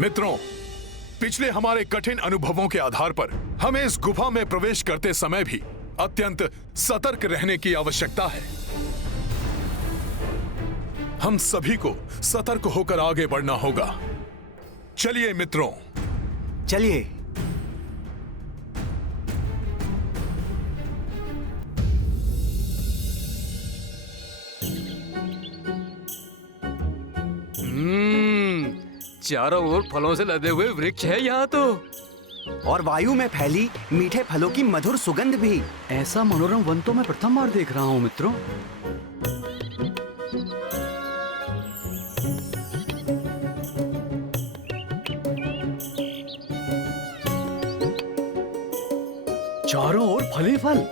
मित्रों, पिछले हमारे कठिन अनुभवों के आधार पर हमें इस गुफा में प्रवेश करते समय भी अत्यंत सतर्क रहने की आवश्यकता है। हम सभी को सतर्क होकर आगे बढ़ना होगा। चलिए मित्रों, चलिए। चारों ओर फलों से लदे हुए वृक्ष है यहाँ तो, और वायु में फैली मीठे फलों की मधुर सुगंध भी। ऐसा मनोरम वन तो मैं प्रथम बार देख रहा हूँ मित्रों। चारों ओर फल ही फल।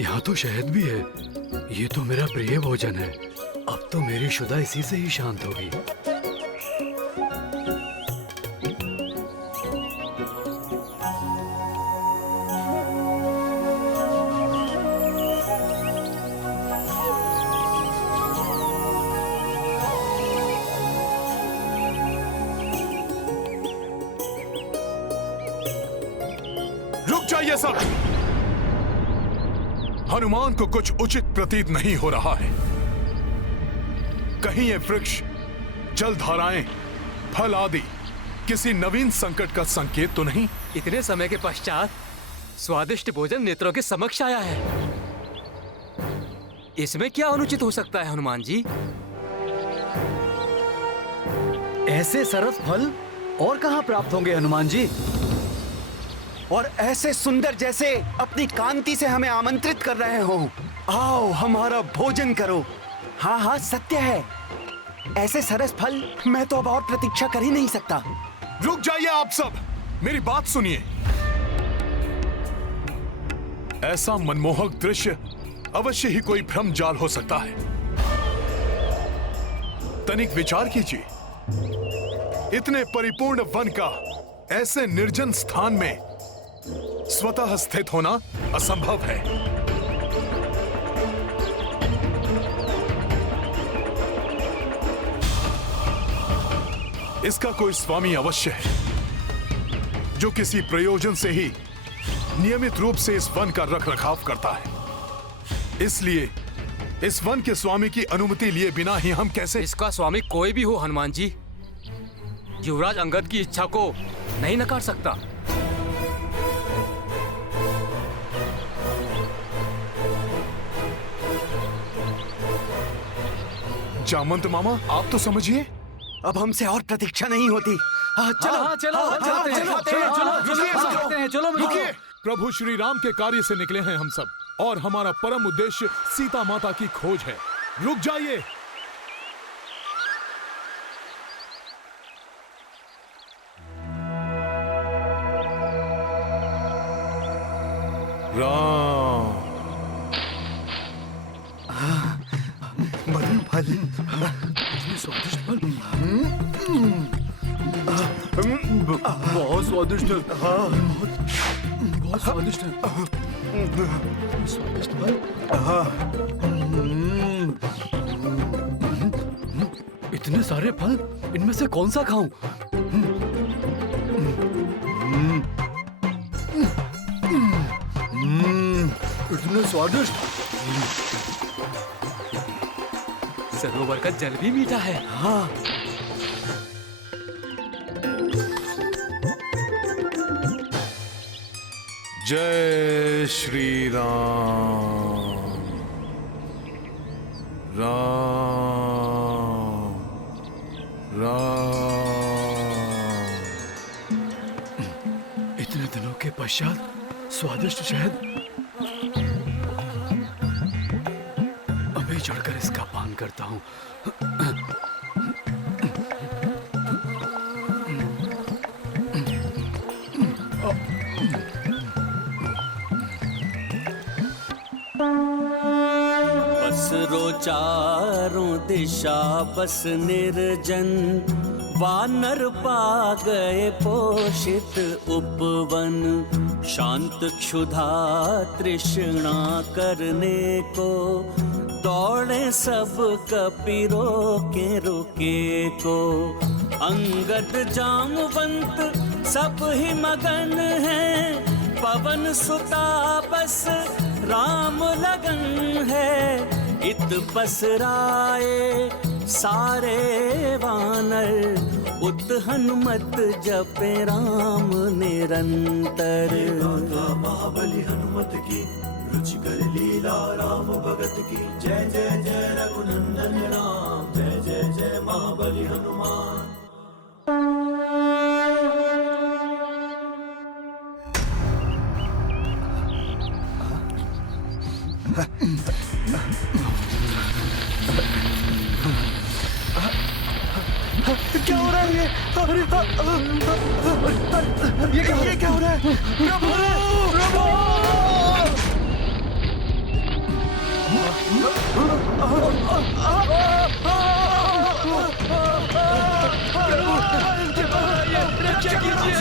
यहाँ तो शहद भी है। ये तो मेरा प्रिय भोजन है। अब तो मेरी शुदा इसी से ही शांत होगी। रुक जाइए सब। हनुमान को कुछ उचित प्रतीत नहीं हो रहा है। कहीं ये वृक्ष, जलधाराएं, फल आदि किसी नवीन संकट का संकेत तो नहीं? इतने समय के पश्चात स्वादिष्ट भोजन नेत्रों के समक्ष आया है। इसमें क्या अनुचित हो सकता है हनुमान जी? ऐसे सरस फल और कहां प्राप्त होंगे हनुमान जी? और ऐसे सुंदर जैसे अपनी कांति से हमें आमंत्रित कर रहे हो। आओ हमारा भोजन करो। हाँ हाँ, सत्य है। ऐसे सरस फल मैं तो अब और प्रतीक्षा कर ही नहीं सकता। रुक जाइए आप सब, मेरी बात सुनिए। ऐसा मनमोहक दृश्य अवश्य ही कोई भ्रम जाल हो सकता है। तनिक विचार कीजिए, इतने परिपूर्ण वन का ऐसे निर्जन स्थान में स्वतः स्थित होना असंभव है। इसका कोई स्वामी अवश्य है, जो किसी प्रयोजन से ही नियमित रूप से इस वन का रखरखाव करता है। इसलिए इस वन के स्वामी की अनुमति लिए बिना ही हम कैसे... इसका स्वामी कोई भी हो हनुमान जी, युवराज अंगद की इच्छा को नहीं नकार सकता। जामवंत मामा, आप तो समझिए। अब हमसे और प्रतीक्षा नहीं होती। चलो। रुकिए, प्रभु श्री राम के कार्य से निकले हैं हम सब, और हमारा परम उद्देश्य सीता माता की खोज है। रुक जाइए। राम, मधुर फल, स्वादिष्ट फल, बहुत स्वादिष्ट है। बहुत स्वादिष्ट है। स्वादिष्ट फल। इतने सारे फल, इनमें से कौन सा खाऊं? इतने स्वादिष्ट। सरोवर का जल भी मीठा है। हाँ। जय श्री राम। राम राम। इतने दिनों के पश्चात स्वादिष्ट शहद। अभी चढ़कर इसका पान करता हूँ। बसरो चारों दिशा बस निर्जन, वानर पा गए पोषित उपवन। शांत क्षुधा तृष्णा करने को दौड़े सब कपीरो के रुके को। अंगद जामवंत सब ही मगन है, पवन सुता बस राम लगन है। इत पसराए सारे वानर, उत हनुमत जपे राम निरंतर। महाबली हनुमत की रुचिकर लीला राम भगत की। जय जय जय रघुनंदन राम, जय जय जय महाबली हनुमान। क्या हो रहा है ये? अरे ये क्या हो रहा है? रक्षा कीजिए।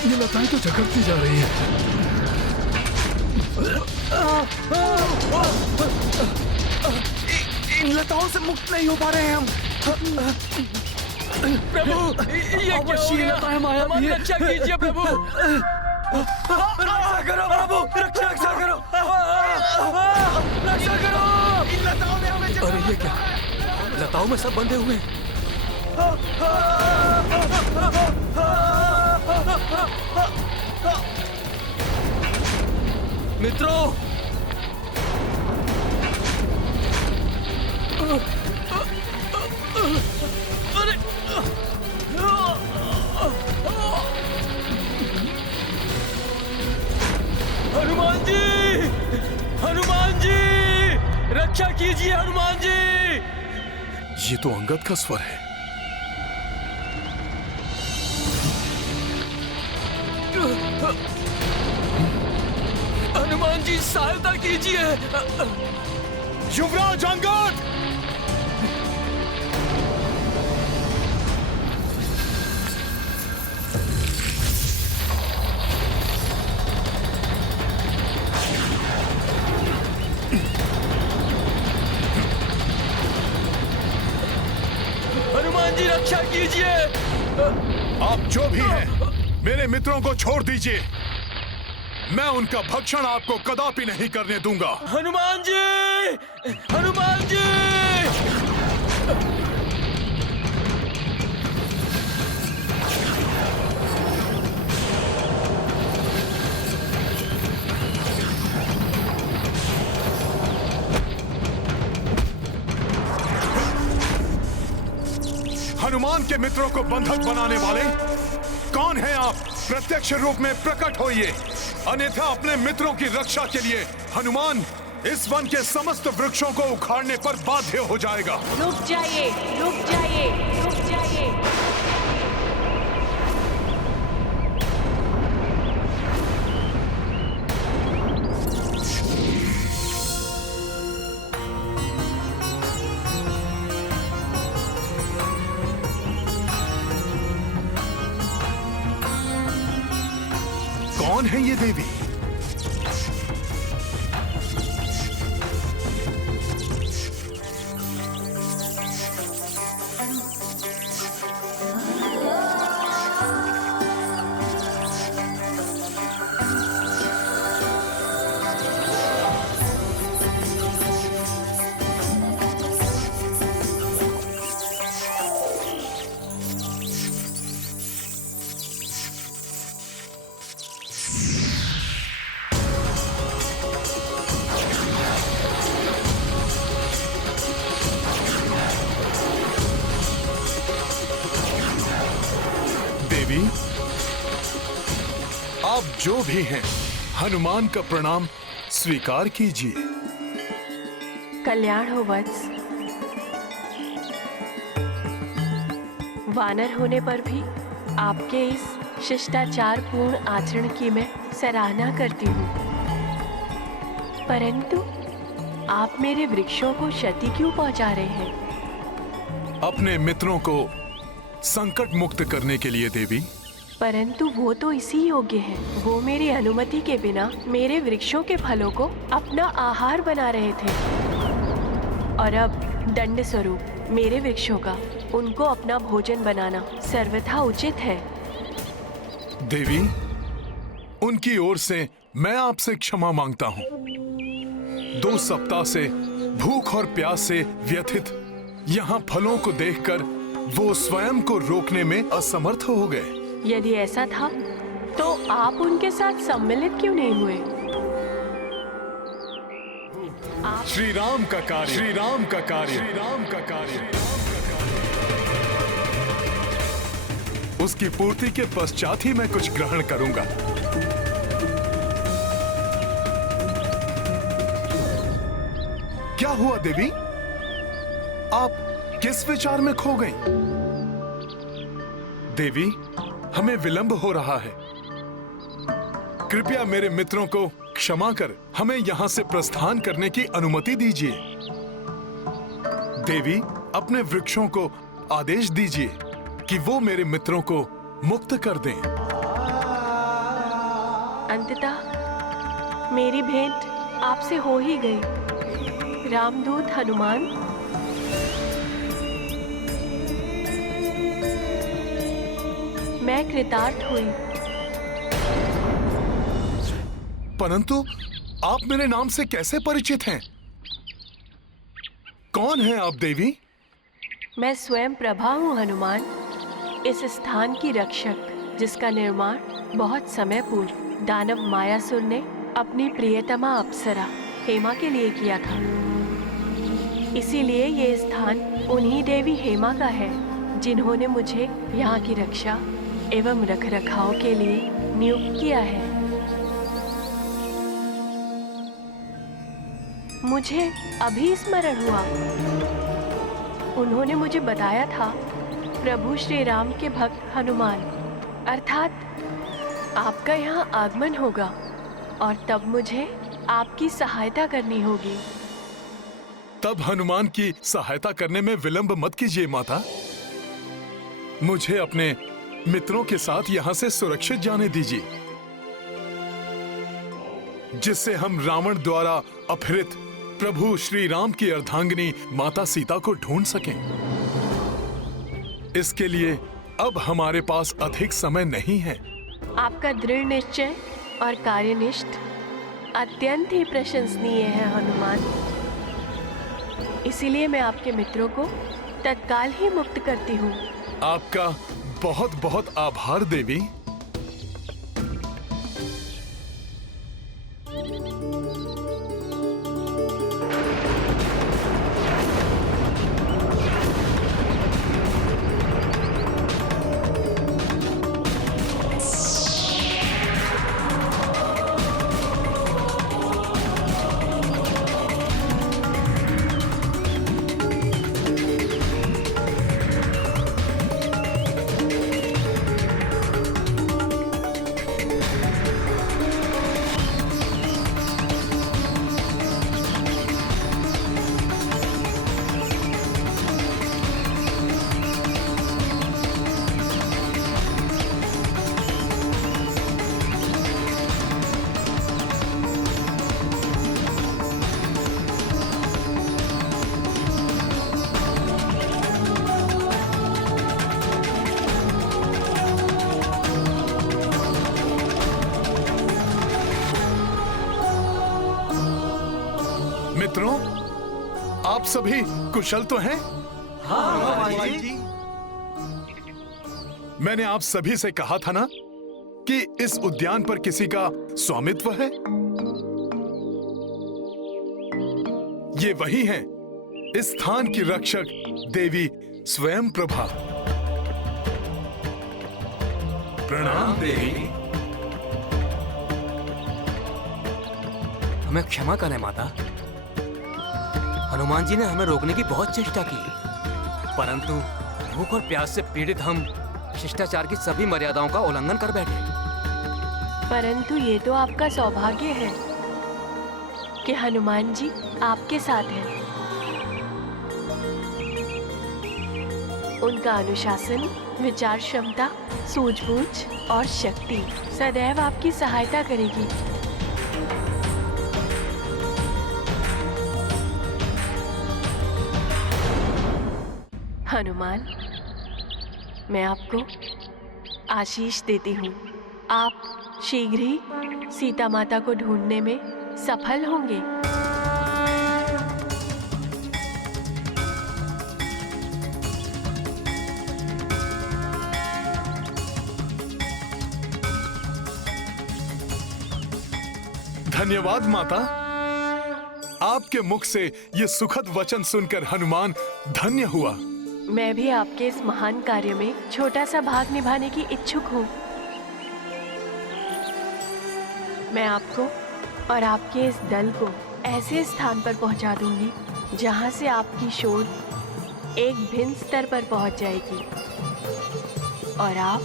ये लताएं तो झकड़ती जा रही है। इन लताओं से मुक्त नहीं हो पा रहे हैं हम। प्रभु, ये क्या हो गया? लताएं मायावी हैं। रक्षा कीजिए प्रभु। रक्षा करो प्रभु, रक्षा करो, रक्षा करो। इन लताओं ने हमें अरे ये क्या? लताओं में सब बंधे हुए हैं। मित्रों, अरे हनुमान जी, हनुमान जी, रक्षा कीजिए हनुमान जी। ये तो अंगद का स्वर है। हनुमान जी, सहायता कीजिए। युवराज अंगद! हनुमान जी, रक्षा कीजिए। आप जो भी हैं, मेरे मित्रों को छोड़ दीजिए। मैं उनका भक्षण आपको कदापि नहीं करने दूंगा। हनुमान जी, हनुमान जी। हनुमान के मित्रों को बंधक बनाने वाले कौन हैं आप? प्रत्यक्ष रूप में प्रकट होइए, अन्यथा अपने मित्रों की रक्षा के लिए हनुमान इस वन के समस्त वृक्षों को उखाड़ने पर बाध्य हो जाएगा। रुक जाइए, रुक जाइए, रुक जाइए। कौन है ये देवी? आप जो भी हैं, हनुमान का प्रणाम स्वीकार कीजिए। कल्याण हो वत्स। वानर होने पर भी आपके इस शिष्टाचार पूर्ण आचरण की मैं सराहना करती हूँ, परंतु आप मेरे वृक्षों को क्षति क्यों पहुंचा रहे हैं? अपने मित्रों को संकट मुक्त करने के लिए देवी। परंतु वो तो इसी योग्य है। वो मेरी अनुमति के बिना मेरे वृक्षों के फलों को अपना आहार बना रहे थे, और अब दंड स्वरूप मेरे वृक्षों का उनको अपना भोजन बनाना सर्वथा उचित है। देवी, उनकी ओर से मैं आपसे क्षमा मांगता हूँ। 2 सप्ताह से भूख और प्यास से व्यथित यहाँ फलों को देखकर वो स्वयं को रोकने में असमर्थ हो गए। यदि ऐसा था तो आप उनके साथ सम्मिलित क्यों नहीं हुए? श्री राम का कार्य, श्री राम का कार्य, श्री राम का कार्य, उसकी पूर्ति के पश्चात ही मैं कुछ ग्रहण करूंगा। क्या हुआ देवी? आप किस विचार में खो गई? देवी, हमें विलंब हो रहा है। कृपया मेरे मित्रों को क्षमा कर हमें यहां से प्रस्थान करने की अनुमति दीजिए। देवी, अपने वृक्षों को आदेश दीजिए कि वो मेरे मित्रों को मुक्त कर दें। अंततः मेरी भेंट आपसे हो ही गई। रामदूत हनुमान, मैं कृतार्थ हुई। परंतु आप मेरे नाम से कैसे परिचित हैं? कौन हैं आप देवी? मैं स्वयं प्रभा हूँ हनुमान, इस स्थान की रक्षक, जिसका निर्माण बहुत समय पूर्व दानव मायासुर ने अपनी प्रियतमा अप्सरा हेमा के लिए किया था। इसीलिए ये स्थान उन्हीं देवी हेमा का है, जिन्होंने मुझे यहाँ की रक्षा एवं रखरखाव के लिए नियुक्त किया है। मुझे अभी स्मरण हुआ, उन्होंने मुझे बताया था प्रभु श्री राम के भक्त हनुमान, अर्थात आपका यहाँ आगमन होगा, और तब मुझे आपकी सहायता करनी होगी। तब हनुमान की सहायता करने में विलंब मत कीजिए माता। मुझे अपने मित्रों के साथ यहां से सुरक्षित जाने दीजिए, जिससे हम रावण द्वारा अपहृत प्रभु श्री राम की अर्धांगिनी माता सीता को ढूंढ सकें। इसके लिए अब हमारे पास अधिक समय नहीं है। आपका दृढ़ निश्चय और कार्यनिष्ठ अत्यंत ही प्रशंसनीय है हनुमान। इसीलिए मैं आपके मित्रों को तत्काल ही मुक्त करती हूँ। आपका बहुत बहुत आभार देवी। मित्रों, आप सभी कुशल तो हैं? हाँ जी। मैंने आप सभी से कहा था ना कि इस उद्यान पर किसी का स्वामित्व है। ये वही हैं, इस स्थान की रक्षक देवी स्वयं प्रभा। प्रणाम देवी। हमें क्षमा करें माता। हनुमान जी ने हमें रोकने की बहुत चेष्टा की, परंतु भूख और प्यास से पीड़ित हम शिष्टाचार की सभी मर्यादाओं का उल्लंघन कर बैठे। परंतु ये तो आपका सौभाग्य है कि हनुमान जी आपके साथ हैं। उनका अनुशासन, विचार क्षमता, सूझबूझ और शक्ति सदैव आपकी सहायता करेगी। हनुमान, मैं आपको आशीष देती हूँ। आप शीघ्र ही सीता माता को ढूंढने में सफल होंगे। धन्यवाद माता। आपके मुख से ये सुखद वचन सुनकर हनुमान धन्य हुआ। मैं भी आपके इस महान कार्य में छोटा सा भाग निभाने की इच्छुक हूँ। मैं आपको और आपके इस दल को ऐसे स्थान पर पहुँचा दूंगी जहाँ से आपकी शोध एक भिन्न स्तर पर पहुँच जाएगी और आप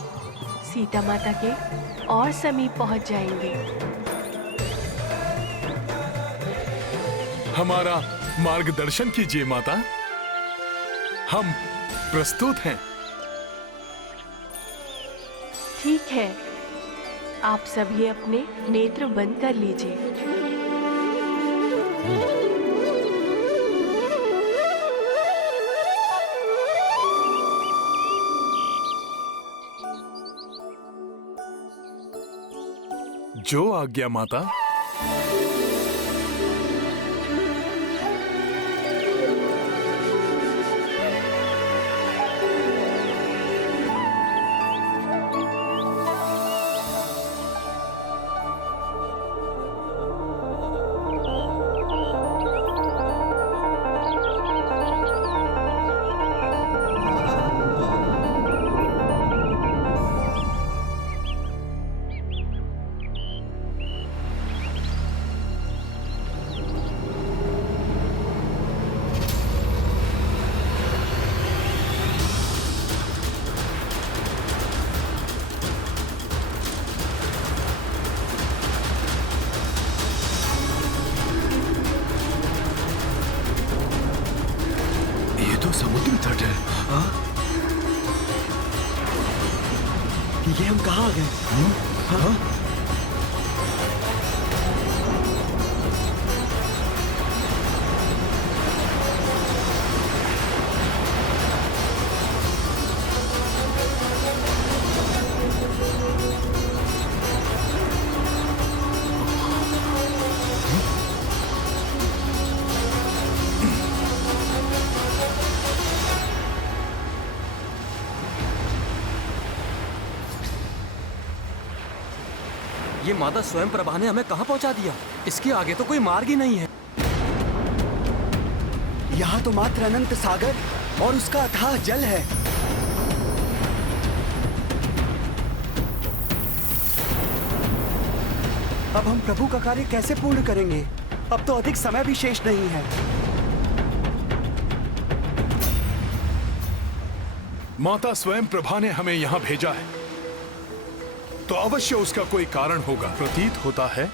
सीता माता के और समीप पहुँच जाएंगे। हमारा मार्गदर्शन कीजिए माता, हम प्रस्तुत हैं। ठीक है, आप सभी अपने नेत्र बंद कर लीजिए। जो आज्ञा माता। समुद्र तट है। हाँ? ये हम कहाँ आ गए? हाँ? ये माता स्वयं प्रभा ने हमें कहाँ पहुँचा दिया? इसके आगे तो कोई मार्ग ही नहीं है। यहाँ तो मात्र अनंत सागर और उसका अथाह जल है। अब हम प्रभु का कार्य कैसे पूर्ण करेंगे? अब तो अधिक समय भी शेष नहीं है। माता स्वयं प्रभा ने हमें यहाँ भेजा है, तो अवश्य उसका कोई कारण होगा। प्रतीत होता है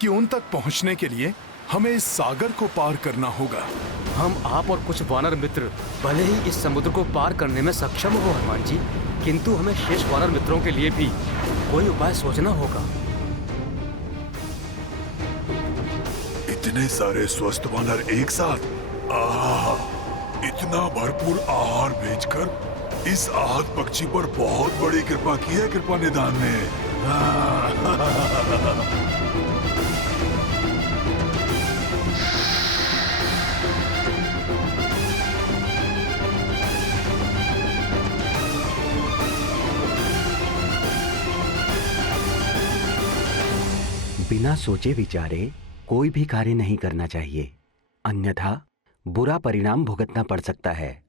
कि उन तक पहुंचने के लिए हमें इस सागर को पार करना होगा। हम, आप और कुछ वानर मित्र भले ही इस समुद्र को पार करने में सक्षम हो हनुमान जी, किंतु हमें शेष वानर मित्रों के लिए भी कोई उपाय सोचना होगा। इतने सारे स्वस्थ वानर एक साथ, इतना भरपूर आहार भेजकर इस आहत पक्षी पर बहुत बड़ी कृपा की है कृपा निधान ने। बिना सोचे विचारे कोई भी कार्य नहीं करना चाहिए, अन्यथा बुरा परिणाम भुगतना पड़ सकता है।